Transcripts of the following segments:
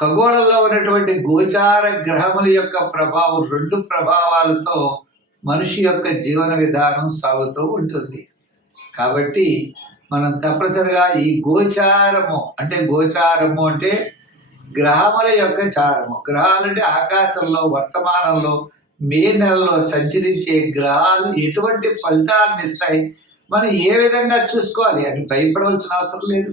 ఖగోళంలో ఉన్నటువంటి గోచార గ్రహముల యొక్క ప్రభావం రెండు ప్రభావాలతో మనిషి యొక్క జీవన విధానం సాగుతూ ఉంటుంది. కాబట్టి మనం తప్పనిసరిగా ఈ గోచారము అంటే గోచారము అంటే గ్రహముల యొక్క చారము. గ్రహాలంటే ఆకాశంలో వర్తమానంలో మే నెలలో సంచరించే గ్రహాలు ఎటువంటి ఫలితాలను ఇస్తాయి? మనం ఏ విధంగా చూసుకోవాలి? అని భయపడవలసిన అవసరం లేదు.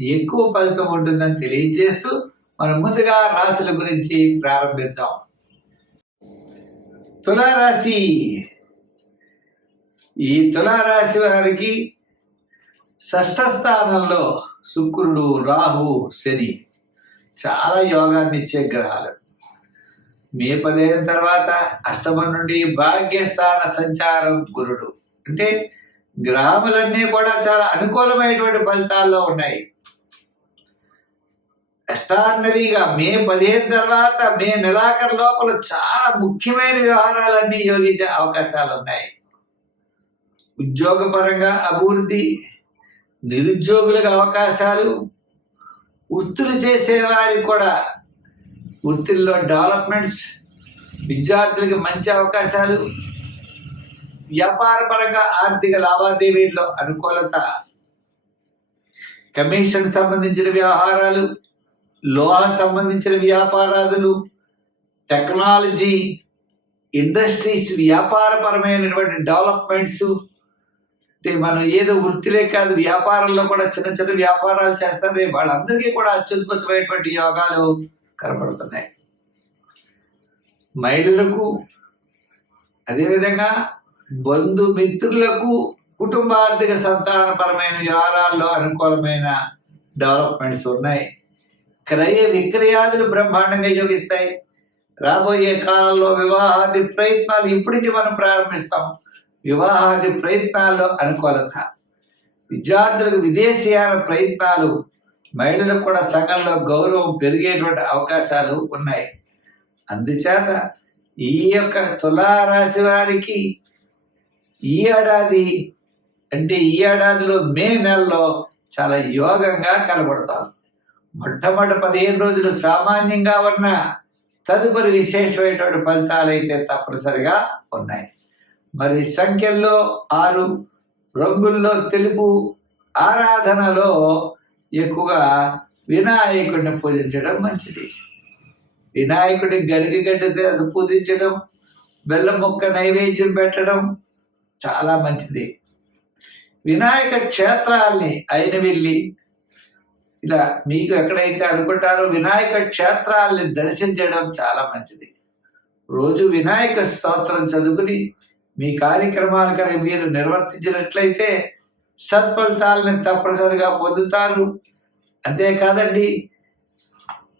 ఎక్కువ ఫలితం ఉంటుందని తెలియజేస్తూ మనం ముందుగా రాశుల గురించి ప్రారంభిద్దాం. తులారాశి. ఈ తులారాశి వారికి షష్ఠ స్థానంలో శుక్రుడు రాహు శని చాలా యోగాన్ని ఇచ్చే గ్రహాలు. మే పదిహేను తర్వాత అష్టమం నుండి భాగ్యస్థాన సంచారం గురుడు. అంటే గ్రాములన్నీ కూడా చాలా అనుకూలమైనటువంటి ఫలితాల్లో ఉన్నాయి. ఎక్స్ట్రాడినరీగా మే పదిహేను తర్వాత మే నెలాఖరు లోపల చాలా ముఖ్యమైన వ్యవహారాలన్నీ యోగించే అవకాశాలు ఉన్నాయి ఉద్యోగపరంగా అభివృద్ధి నిరుద్యోగులకు అవకాశాలు వృత్తులు చేసేవారికి కూడా వృత్తుల్లో డెవలప్మెంట్స్ విద్యార్థులకు మంచి అవకాశాలు వ్యాపారపరంగా ఆర్థిక లావాదేవీల్లో అనుకూలత కమిషన్ సంబంధించిన వ్యవహారాలు లోహ సంబంధించిన వ్యాపారాదులు టెక్నాలజీ ఇండస్ట్రీస్ వ్యాపారపరమైనటువంటి డెవలప్మెంట్స్ అంటే మనం ఏదో వృత్తిలే కాదు వ్యాపారంలో కూడా చిన్న చిన్న వ్యాపారాలు చేస్తారు వాళ్ళందరికీ కూడా అత్యద్భుతమైనటువంటి యోగాలు కనబడుతున్నాయి మహిళలకు అదేవిధంగా బంధుమిత్రులకు కుటుంబార్థిక సంతానపరమైన వ్యవహారాల్లో అనుకూలమైన డెవలప్మెంట్స్ ఉన్నాయి. క్రయ విక్రయాదులు బ్రహ్మాండంగా యోగిస్తాయి. రాబోయే కాలంలో వివాహాది ప్రయత్నాలు ఇప్పటి నుంచి మనం ప్రారంభిస్తాం. వివాహాది ప్రయత్నాల్లో అనుకూలత. విద్యార్థులకు విదేశీయాల ప్రయత్నాలు మహిళలకు కూడా సంఘంలో గౌరవం పెరిగేటువంటి అవకాశాలు ఉన్నాయి. అందుచేత ఈ యొక్క తులారాశి వారికి ఈ ఏడాది అంటే ఈ ఏడాదిలో మే నెలలో చాలా యోగంగా కనబడతారు. మొట్టమొదటి పదిహేను రోజులు సామాన్యంగా ఉన్న తదుపరి విశేషమైనటువంటి ఫలితాలు అయితే తప్పనిసరిగా ఉన్నాయి. మరి సంఖ్యల్లో ఆరు రంగుల్లో తెలుపు ఆరాధనలో ఎక్కువగా వినాయకుడిని పూజించడం మంచిది. వినాయకుడి గడిగి గడ్డితే అది పూజించడం బెల్లం ముక్క నైవేద్యం పెట్టడం చాలా మంచిది. వినాయక క్షేత్రాల్ని అయిన వెళ్ళి ఇలా మీకు ఎక్కడైతే అనుకుంటారో వినాయక క్షేత్రాల్ని దర్శించడం చాలా మంచిది. రోజు వినాయక స్తోత్రం చదువుకుని మీ కార్యక్రమాలు కనుక మీరు నిర్వర్తించినట్లయితే సత్ఫలితాలను తప్పనిసరిగా పొందుతారు. అంతేకాదండి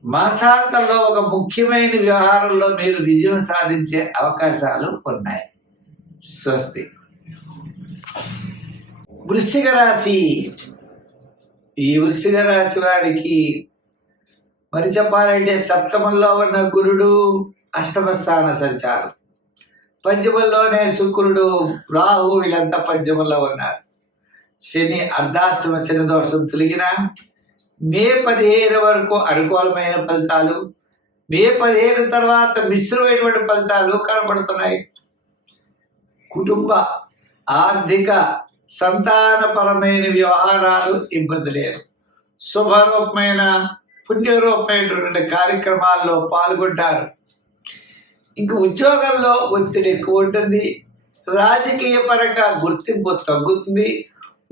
మాసాంతంలో ఒక ముఖ్యమైన వ్యవహారంలో మీరు విజయం సాధించే అవకాశాలు ఉన్నాయి. స్వస్తి. వృశ్చిక రాశి ఈ వృశ్చిక రాశి వారికి మరి చెప్పాలంటే సప్తమంలో ఉన్న గురుడు అష్టమ స్థాన సంచారం. పంచమంలోనే శుక్రుడు రాహు వీళ్ళంతా పంచమంలో ఉన్నారు. శని అర్ధాష్టమ శని దోషం తొలగిన మే పదిహేను వరకు అనుకూలమైన ఫలితాలు మే పదిహేను తర్వాత మిశ్రమైనటువంటి ఫలితాలు కనబడుతున్నాయి. కుటుంబ ఆర్థిక సంతానపరమైన వ్యవహారాలు ఇబ్బంది లేదు. శుభరూపమైన పుణ్యరూపమైనటువంటి కార్యక్రమాల్లో పాల్గొంటారు. ఇంక ఉద్యోగంలో ఒత్తిడి ఎక్కువ ఉంటుంది. రాజకీయ పరంగా గుర్తింపు తగ్గుతుంది.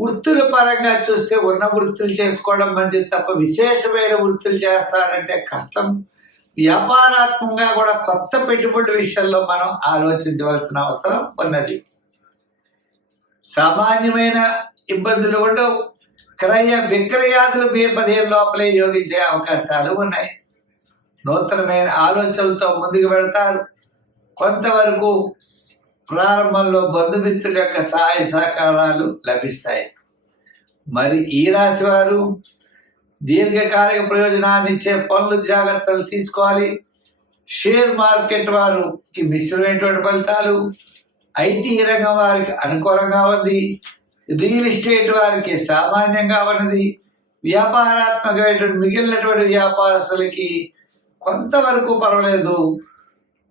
వృత్తుల పరంగా చూస్తే ఉన్న వృత్తులు చేసుకోవడం మంచిది తప్ప విశేషమైన వృత్తులు చేస్తారంటే కష్టం. వ్యాపారాత్మకంగా కూడా కొత్త పెట్టుబడి విషయంలో మనం ఆలోచించవలసిన అవసరం ఉన్నది. సామాన్యమైన ఇబ్బందులు ఉండవు. క్రయ విక్రయాదులు మే పదిహేను లోపలే యోగించే అవకాశాలు ఉన్నాయి. నూతనమైన ఆలోచనలతో ముందుకు వెళతారు. కొంతవరకు ప్రారంభంలో బంధుమిత్రుల యొక్క సహాయ సహకారాలు లభిస్తాయి. మరి ఈ రాశి వారు దీర్ఘకాలిక ప్రయోజనాన్ని ఇచ్చే పనులు జాగ్రత్తలు తీసుకోవాలి. షేర్ మార్కెట్ వారికి మిశ్రమైనటువంటి ఫలితాలు ఐటీ రంగం వారికి అనుకూలంగా ఉంది. రియల్ ఎస్టేట్ వారికి సామాన్యంగా ఉన్నది. వ్యాపారాత్మకమైనటువంటి మిగిలినటువంటి వ్యాపారస్తులకి కొంతవరకు పర్వాలేదు.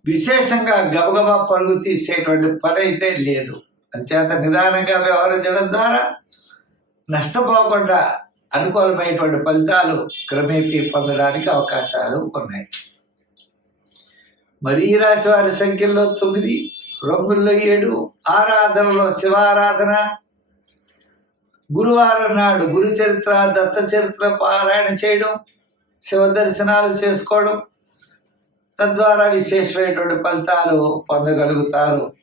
విశేషంగా గబగబా పరుగు తీసేటువంటి పని అయితే లేదు. అంచేత నిదానంగా వ్యవహరించడం ద్వారా నష్టపోకుండా అనుకూలమైనటువంటి ఫలితాలు క్రమేపీ పొందడానికి అవకాశాలు ఉన్నాయి. మరి ఈ రాశి వారి సంఖ్యలో తొమ్మిది రంగుల్లో ఏడు ఆరాధనలో శివారాధన. గురువారం నాడు గురు చరిత్ర దత్త చరిత్ర పారాయణ చేయడం శివ దర్శనాలు చేసుకోవడం. తద్వారా విశేషమైనటువంటి ఫలితాలు పొందగలుగుతారు.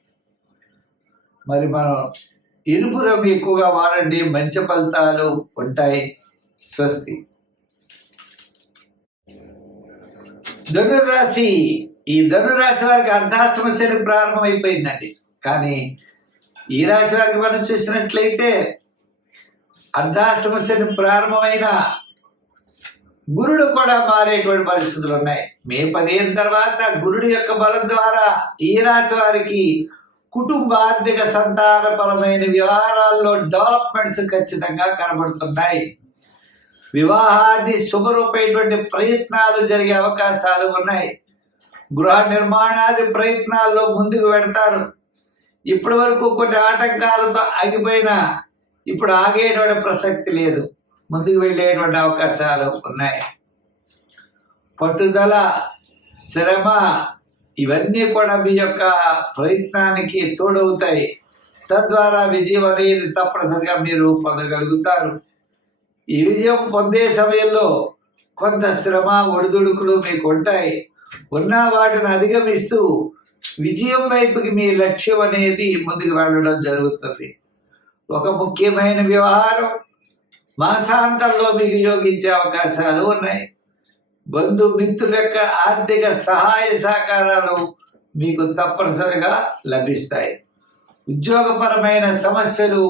మరి మనం ఇరుపు రంగు ఎక్కువగా వాడండి మంచి ఫలితాలు ఉంటాయి. స్వస్తి. ధనురాశి ఈ ధనురాశి వారికి అర్ధాష్టమ శని ప్రారంభమైపోయిందండి. కానీ ఈ రాశి వారికి మనం చూసినట్లయితే అర్ధాష్టమ శని ప్రారంభమైన గురుడు కూడా మారేటువంటి పరిస్థితులు ఉన్నాయి. మే పదిహేను తర్వాత గురుడు యొక్క బలం ద్వారా ఈ రాశి వారికి కుటుంబ ఆర్థిక సంతానపరమైన వ్యవహారాల్లో డెవలప్మెంట్స్ ఖచ్చితంగా కనబడుతున్నాయి. వివాహాది శుభరూపమైనటువంటి ప్రయత్నాలు జరిగే అవకాశాలు ఉన్నాయి. గృహ నిర్మాణాది ప్రయత్నాల్లో ముందుకు పెడతారు ఇప్పటి వరకు కొన్ని ఆటంకాలతో ఆగిపోయినా ఇప్పుడు ఆగేటువంటి ప్రసక్తి లేదు. ముందుకు వెళ్ళేటువంటి అవకాశాలు ఉన్నాయి. పట్టుదల శ్రమ ఇవన్నీ కూడా మీ యొక్క ప్రయత్నానికి తోడవుతాయి. తద్వారా విజయం అనేది తప్పనిసరిగా మీరు పొందగలుగుతారు. ఈ విజయం పొందే సమయంలో కొంత శ్రమ ఒడిదుడుకులు మీకు ఉంటాయి. ఉన్న వాటిని అధిగమిస్తూ విజయం వైపుకి మీ లక్ష్యం అనేది ముందుకు వెళ్ళడం జరుగుతుంది. ఒక ముఖ్యమైన వ్యవహారం మాసాంతంలో మీకు యోగించే అవకాశాలు ఉన్నాయి. బంధుమిత్రుల యొక్క ఆర్థిక సహాయ సహకారాలు మీకు తప్పనిసరిగా లభిస్తాయి. ఉద్యోగపరమైన సమస్యలు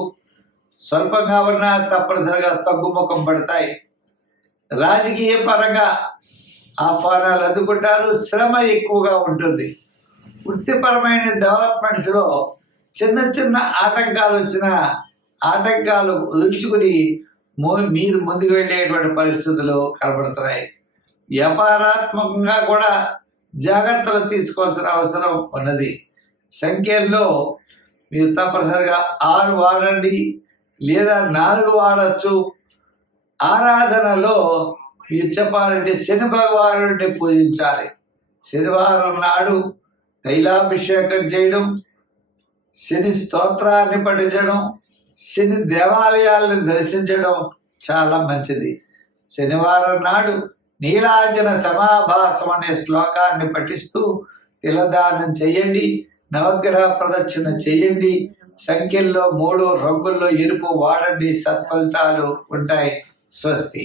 స్వల్పంగా ఉన్నా తప్పనిసరిగా తగ్గుముఖం పడతాయి. రాజకీయ పరంగా ఆహ్వానాలు అందుకుంటారు. శ్రమ ఎక్కువగా ఉంటుంది. వృత్తిపరమైన డెవలప్మెంట్స్లో చిన్న చిన్న ఆటంకాలు వచ్చిన ఆటంకాలు వదులుచుకుని మీరు ముందుకు వెళ్ళేటువంటి పరిస్థితులు కనబడుతున్నాయి. వ్యాపారాత్మకంగా కూడా జాగ్రత్తలు తీసుకోవాల్సిన అవసరం ఉన్నది. సంఖ్యల్లో మీరు తప్పనిసరిగా ఆరు వాడండి లేదా నాలుగు వాడచ్చు. ఆరాధనలో మీరు చెప్పాలంటే శని భగవానుడిని పూజించాలి. శనివారం నాడు తైలాభిషేకం చేయడం శని స్తోత్రాన్ని పఠించడం శని దేవాలయాలను దర్శించడం చాలా మంచిది. శనివారం నాడు నీలాంజన సమాభాసం అనే శ్లోకాన్ని పఠిస్తూ తిలదానం చేయండి నవగ్రహ ప్రదక్షిణ చేయండి సంఖ్యల్లో మూడు రంగుల్లో ఎరుపు వాడండి సత్ఫలితాలు ఉంటాయి. స్వస్తి.